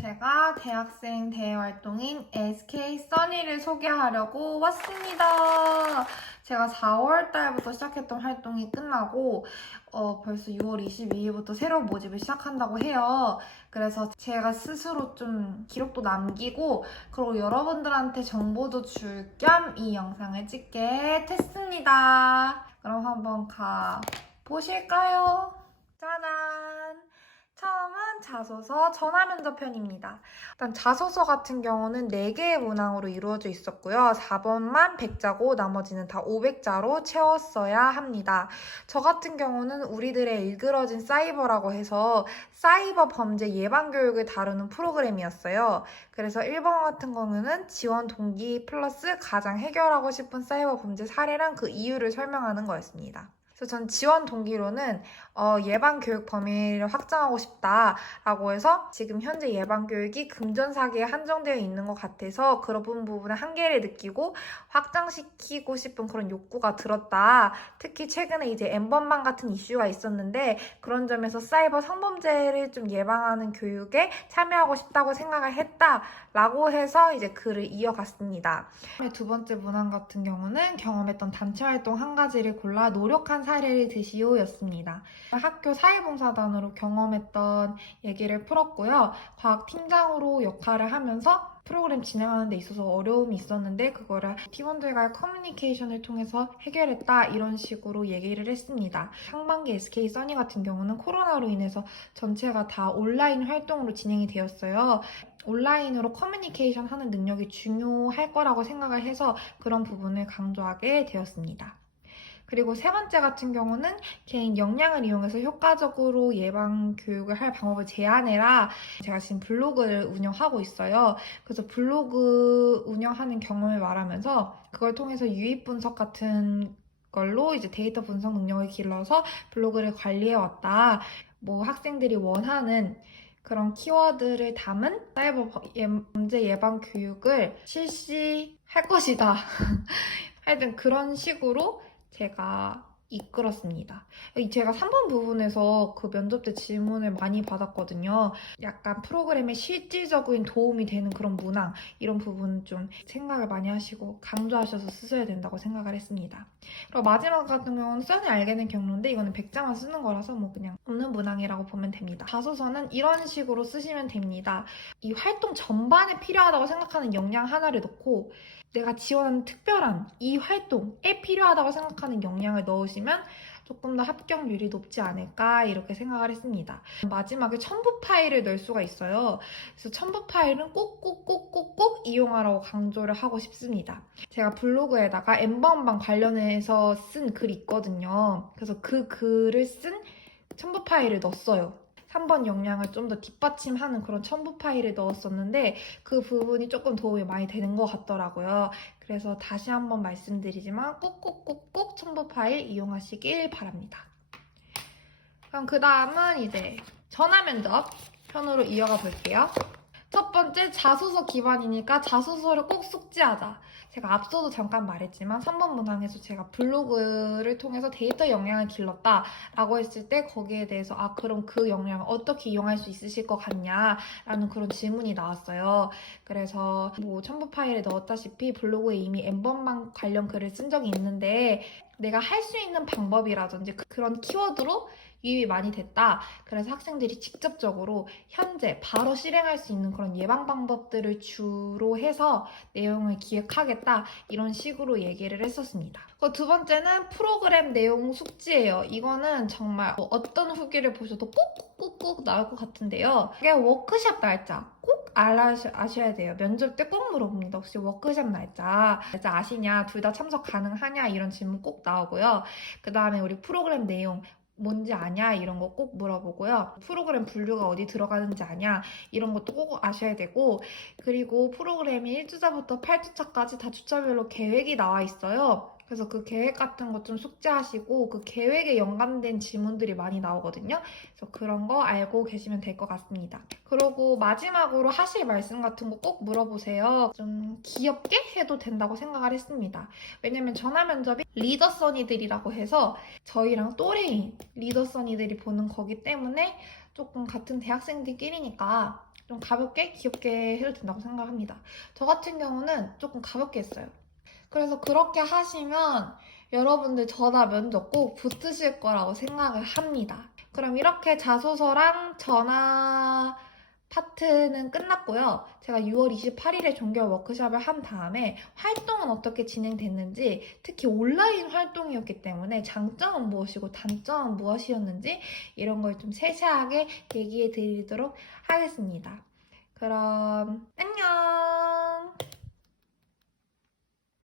제가 대학생 대외활동인 SK 써니를 소개하려고 왔습니다. 제가 4월 달부터 시작했던 활동이 끝나고 벌써 6월 22일부터 새로운 모집을 시작한다고 해요. 그래서 제가 스스로 좀 기록도 남기고 그리고 여러분들한테 정보도 줄 겸 이 영상을 찍게 됐습니다. 그럼 한번 가보실까요? 짜잔! 처음은 자소서 전화면접 편입니다. 일단 자소서 같은 경우는 4개의 문항으로 이루어져 있었고요. 4번만 100자고 나머지는 다 500자로 채웠어야 합니다. 저 같은 경우는 우리들의 일그러진 사이버라고 해서 사이버 범죄 예방 교육을 다루는 프로그램이었어요. 그래서 1번 같은 경우는 지원 동기 플러스 가장 해결하고 싶은 사이버 범죄 사례랑 그 이유를 설명하는 거였습니다. 그래서 전 지원 동기로는 예방 교육 범위를 확장하고 싶다라고 해서 지금 현재 예방 교육이 금전 사기에 한정되어 있는 것 같아서 그런 부분에 한계를 느끼고 확장시키고 싶은 그런 욕구가 들었다. 특히 최근에 이제 N번방 같은 이슈가 있었는데 그런 점에서 사이버 성범죄를 좀 예방하는 교육에 참여하고 싶다고 생각을 했다라고 해서 이제 글을 이어갔습니다. 두 번째 문항 같은 경우는 경험했던 단체 활동 한 가지를 골라 노력한 사례를 드시오였습니다. 학교 사회봉사단으로 경험했던 얘기를 풀었고요. 과학팀장으로 역할을 하면서 프로그램 진행하는 데 있어서 어려움이 있었는데 그거를 팀원들과의 커뮤니케이션을 통해서 해결했다 이런 식으로 얘기를 했습니다. 상반기 SK 써니 같은 경우는 코로나로 인해서 전체가 다 온라인 활동으로 진행이 되었어요. 온라인으로 커뮤니케이션 하는 능력이 중요할 거라고 생각을 해서 그런 부분을 강조하게 되었습니다. 그리고 세 번째 같은 경우는 개인 역량을 이용해서 효과적으로 예방 교육을 할 방법을 제안해라. 제가 지금 블로그를 운영하고 있어요. 그래서 블로그 운영하는 경험을 말하면서 그걸 통해서 유입 분석 같은 걸로 이제 데이터 분석 능력을 길러서 블로그를 관리해왔다. 학생들이 원하는 그런 키워드를 담은 사이버 범죄 예방 교육을 실시할 것이다. 하여튼 그런 식으로 제가 이끌었습니다. 제가 3번 부분에서 그 면접 때 질문을 많이 받았거든요. 약간 프로그램에 실질적인 도움이 되는 그런 문항 이런 부분 좀 생각을 많이 하시고 강조하셔서 쓰셔야 된다고 생각을 했습니다. 그리고 마지막 같은 경우는 써니 알게 된 경로인데 이거는 100자만 쓰는 거라서 그냥 없는 문항이라고 보면 됩니다. 자소서는 이런 식으로 쓰시면 됩니다. 이 활동 전반에 필요하다고 생각하는 역량 하나를 넣고 내가 지원하는 특별한 이 활동에 필요하다고 생각하는 역량을 넣으시면 조금 더 합격률이 높지 않을까 이렇게 생각을 했습니다. 마지막에 첨부 파일을 넣을 수가 있어요. 그래서 첨부 파일은 꼭 이용하라고 강조를 하고 싶습니다. 제가 블로그에다가 N번방 관련해서 쓴 글이 있거든요. 그래서 그 글을 쓴 첨부 파일을 넣었어요. 3번 역량을 좀 더 뒷받침하는 그런 첨부 파일을 넣었었는데 그 부분이 조금 도움이 많이 되는 것 같더라고요. 그래서 다시 한번 말씀드리지만 꼭 첨부 파일 이용하시길 바랍니다. 그럼 그 다음은 이제 전화 면접 편으로 이어가 볼게요. 첫 번째, 자소서 기반이니까 자소서를 꼭 숙지하자. 제가 앞서도 잠깐 말했지만 3번 문항에서 제가 블로그를 통해서 데이터 역량을 길렀다라고 했을 때 거기에 대해서 그럼 그 역량을 어떻게 이용할 수 있으실 것 같냐 라는 그런 질문이 나왔어요. 그래서 첨부 파일에 넣었다시피 블로그에 이미 N번방 관련 글을 쓴 적이 있는데 내가 할 수 있는 방법이라든지 그런 키워드로 유입이 많이 됐다. 그래서 학생들이 직접적으로 현재 바로 실행할 수 있는 그런 예방 방법들을 주로 해서 내용을 기획하겠다. 이런 식으로 얘기를 했었습니다. 두 번째는 프로그램 내용 숙지예요. 이거는 정말 어떤 후기를 보셔도 꼭 나올 것 같은데요. 이게 워크숍 날짜 꼭 아셔야 돼요. 면접 때 꼭 물어봅니다. 혹시 워크숍 날짜 아시냐? 둘 다 참석 가능하냐? 이런 질문 꼭 나오고요. 그 다음에 우리 프로그램 내용 뭔지 아냐? 이런 거 꼭 물어보고요. 프로그램 분류가 어디 들어가는지 아냐? 이런 것도 꼭 아셔야 되고 그리고 프로그램이 1주차부터 8주차까지 다 주차별로 계획이 나와 있어요. 그래서 그 계획 같은 거 좀 숙지하시고 그 계획에 연관된 질문들이 많이 나오거든요. 그래서 그런 거 알고 계시면 될 것 같습니다. 그리고 마지막으로 하실 말씀 같은 거 꼭 물어보세요. 좀 귀엽게 해도 된다고 생각을 했습니다. 왜냐면 전화 면접이 리더 써니들이라고 해서 저희랑 또래인 리더 써니들이 보는 거기 때문에 조금 같은 대학생들끼리니까 좀 가볍게 귀엽게 해도 된다고 생각합니다. 저 같은 경우는 조금 가볍게 했어요. 그래서 그렇게 하시면 여러분들 전화 면접 꼭 붙으실 거라고 생각을 합니다. 그럼 이렇게 자소서랑 전화 파트는 끝났고요. 제가 6월 28일에 종결 워크숍을 한 다음에 활동은 어떻게 진행됐는지, 특히 온라인 활동이었기 때문에 장점은 무엇이고 단점은 무엇이었는지 이런 걸 좀 세세하게 얘기해 드리도록 하겠습니다. 그럼 안녕!